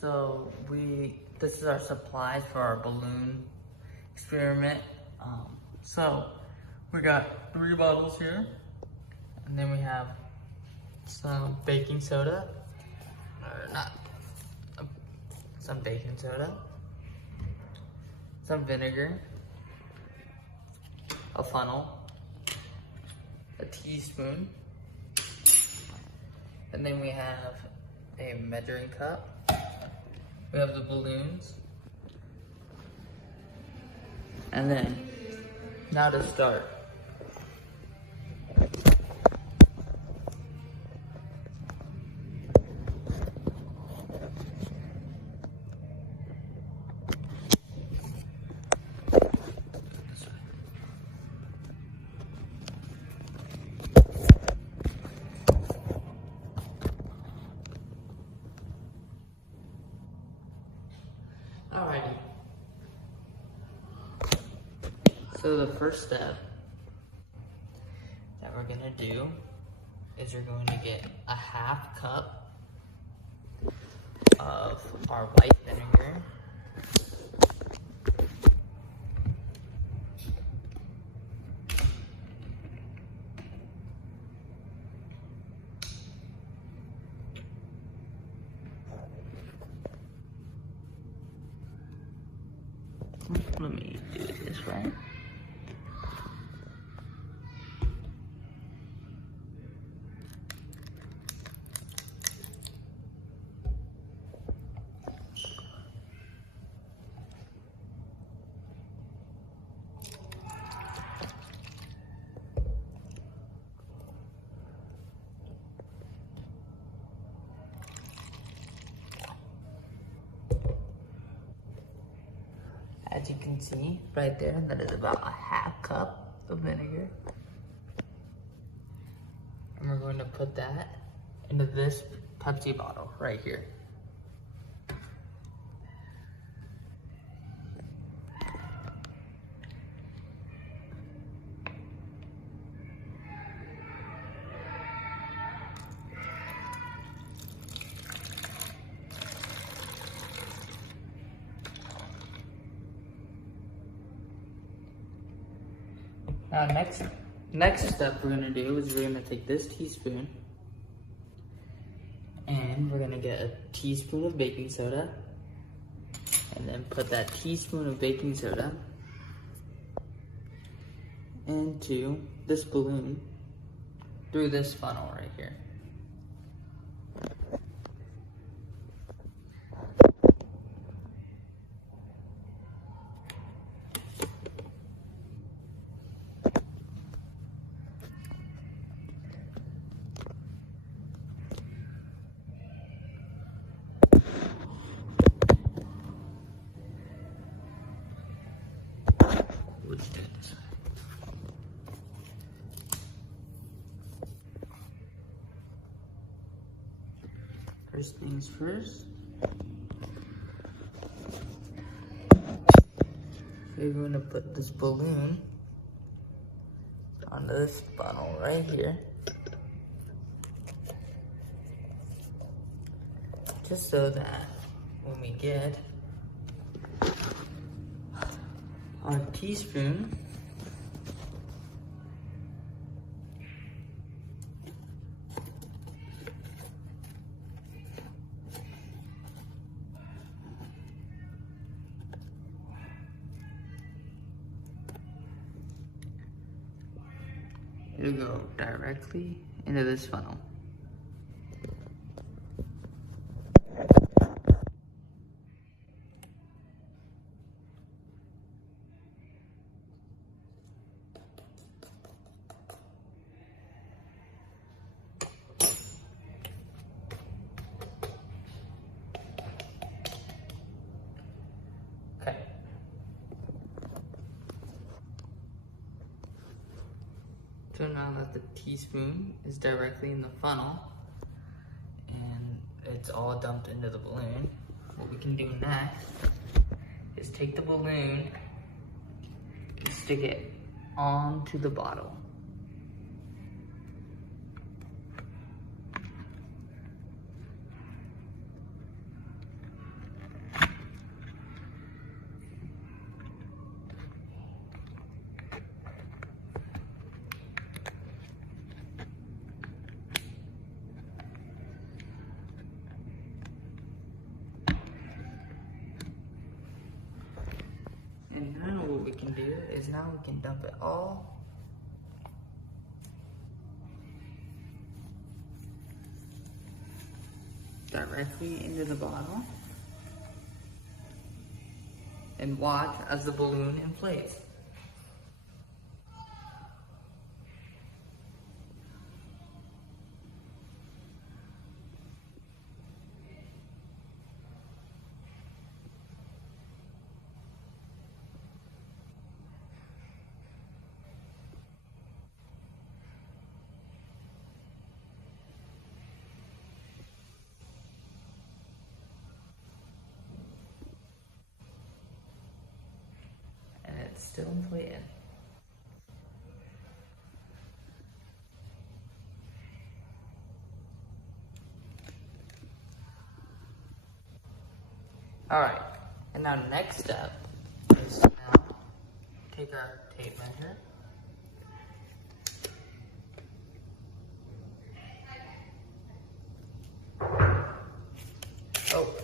So this is our supplies for our balloon experiment. So we got 3 bottles here, and then we have some baking soda, or not, some baking soda, some vinegar, a funnel, a teaspoon, and then we have a measuring cup. We have the balloons. And then, now to start. Alrighty. So the first step that we're gonna do is you're going to get a 1/2 cup of our white vinegar. Let me do it this way. As you can see right there, that is about a 1/2 cup of vinegar. And we're going to put that into this Pepsi bottle right here. Now next step we're gonna do is we're gonna take this teaspoon and we're gonna get a teaspoon of baking soda and then put that teaspoon of baking soda into this balloon through this funnel right here. Let's do it this way. First things first. We're going to put this balloon onto this funnel right here. Just so that when we get our teaspoon, it'll go directly into this funnel. Okay. So now that the teaspoon is directly in the funnel and it's all dumped into the balloon, what we can do next is take the balloon and stick it onto the bottle. do is now we can dump it all directly into the bottle and watch as the balloon inflates. It's still inflating. Alright, and now next step is to now take our tape measure.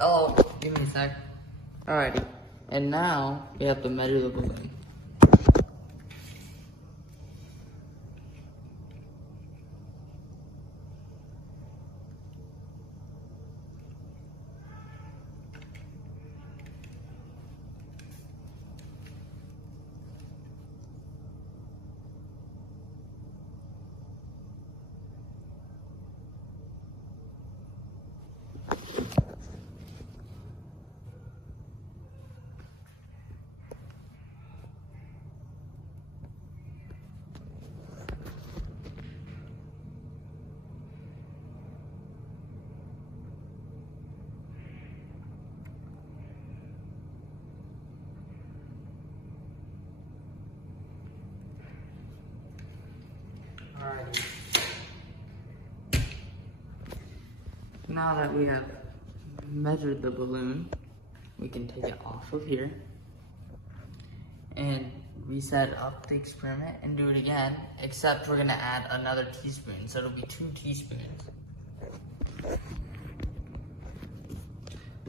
Oh, give me a sec. Alrighty, and now we have to measure the balloon. Alrighty. Now that we have measured the balloon, we can take it off of here and reset up the experiment and do it again, except we're gonna add another teaspoon, so it'll be 2 teaspoons.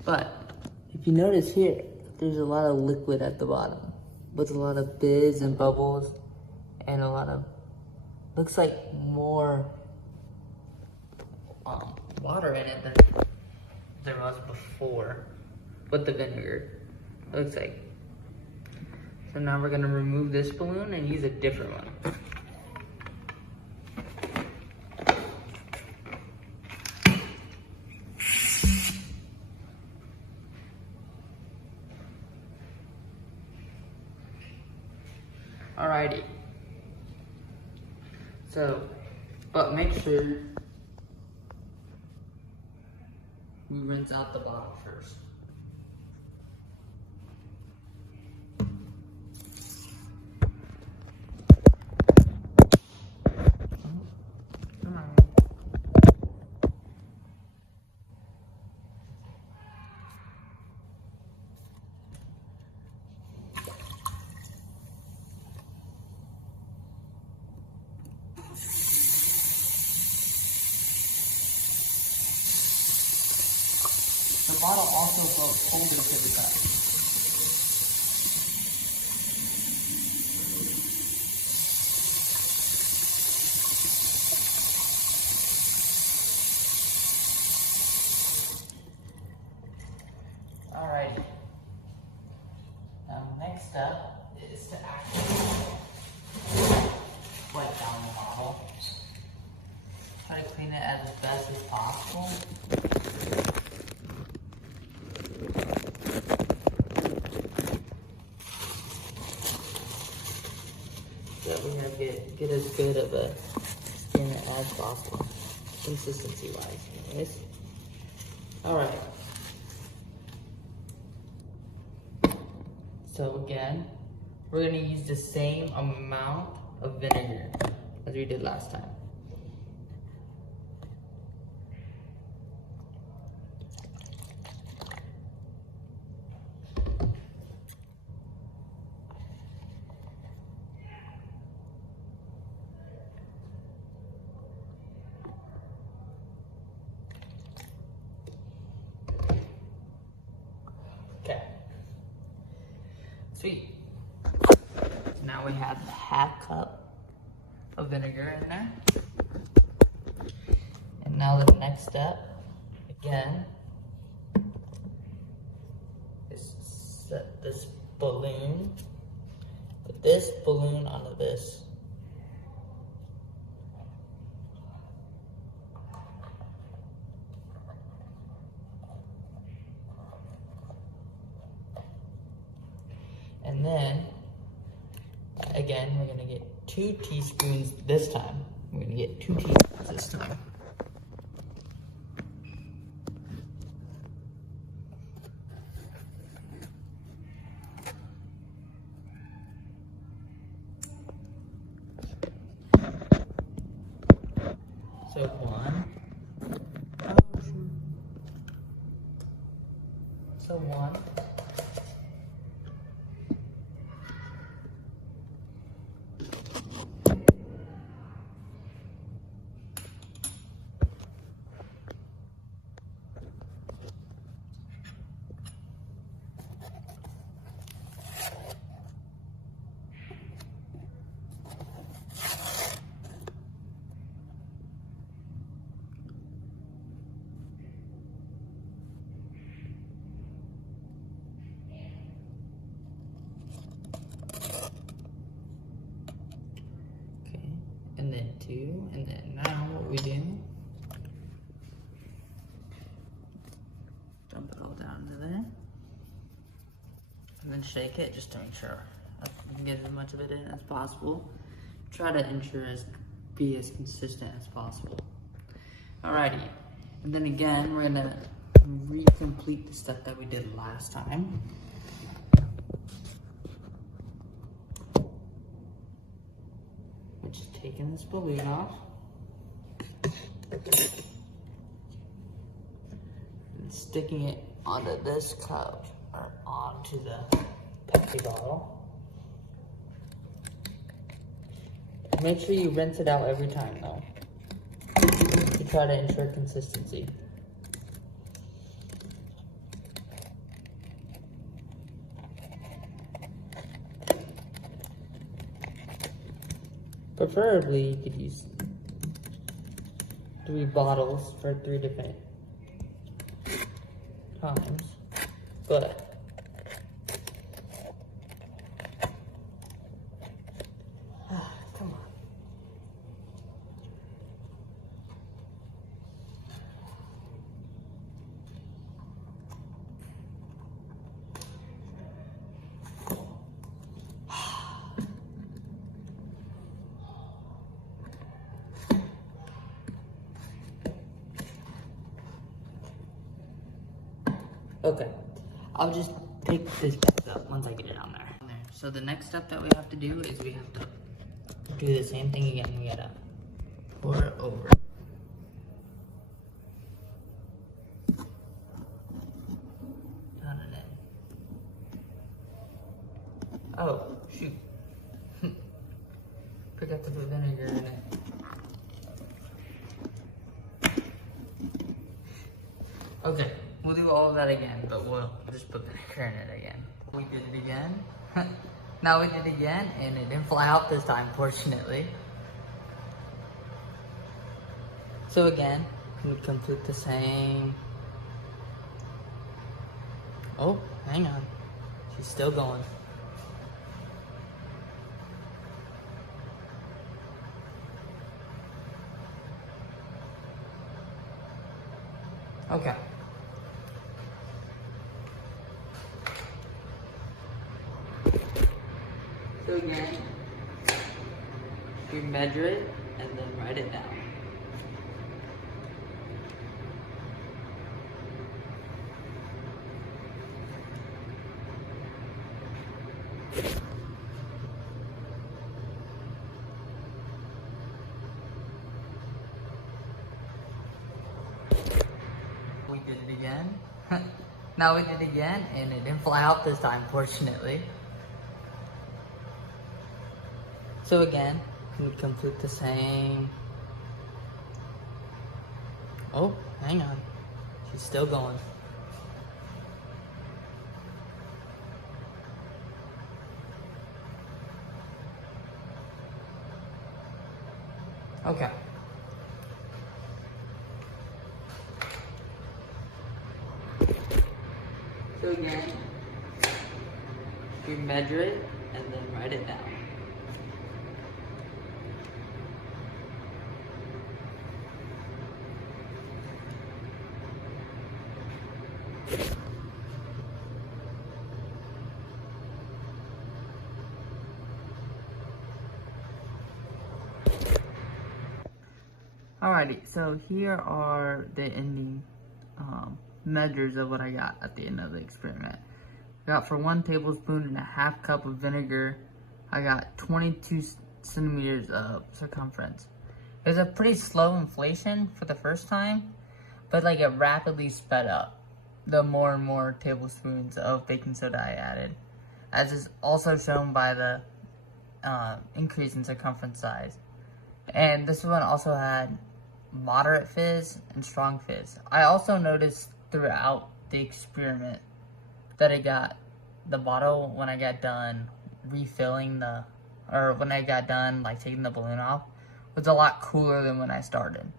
But if you notice here, there's a lot of liquid at the bottom with a lot of fizz and bubbles and a lot of, looks like more water in it than there was before with the vinegar, it looks like. So now we're gonna remove this balloon and use a different one. Alrighty. So, but make sure we rinse out the bottle first. The bottle also felt colder to the touch. Alrighty. Now next step is to actually wipe down the bottle. Try to clean it as best as possible. So we have to get as good of a skin as possible, consistency wise, anyways. Alright. So again, we're gonna use the same amount of vinegar as we did last time. Okay. Sweet. we have the half cup of vinegar in there. And now the next step, again, is set this balloon, put this balloon onto this. And then, again, we're gonna get 2 teaspoons this time. We're gonna get 2 teaspoons this time. So 1. So 1. And then 2, and then now what we do, dump it all down into there, and then shake it just to make sure you can get as much of it in as possible. Try to be as consistent as possible. Alrighty, and then again, we're gonna recomplete the step that we did last time. Just taking this balloon off and sticking it onto this cup or onto the Pepsi bottle. Make sure you rinse it out every time though, to try to ensure consistency. Preferably, you could use 3 bottles for 3 different times, but come on. Okay, I'll just take this back up once I get it on there. So the next step that we have to do is we have to do the same thing again. We gotta pour it over. Down and in. Oh, shoot. Forgot to put vinegar in it. Okay. We'll do all of that again, but we'll just put vinegar in it again. We did it again. Now we did it again, and it didn't fly out this time, fortunately. So again, we complete the same. Oh, hang on. She's still going. Okay. So again, we measure it and then write it down. We did it again. Now we did it again, and it didn't fly out this time, fortunately. So again, we complete the same. Oh, hang on. She's still going. Okay. So again, we measure it and then write it down. Alrighty, so here are the ending measures of what I got at the end of the experiment. I got for 1 tablespoon and a half cup of vinegar, I got 22 centimeters of circumference. It was a pretty slow inflation for the first time, but like it rapidly sped up the more and more tablespoons of baking soda I added, as is also shown by the increase in circumference size. And this one also had moderate fizz and strong fizz. I also noticed throughout the experiment that it got the bottle, when I got done refilling when I got done like taking the balloon off, was a lot cooler than when I started.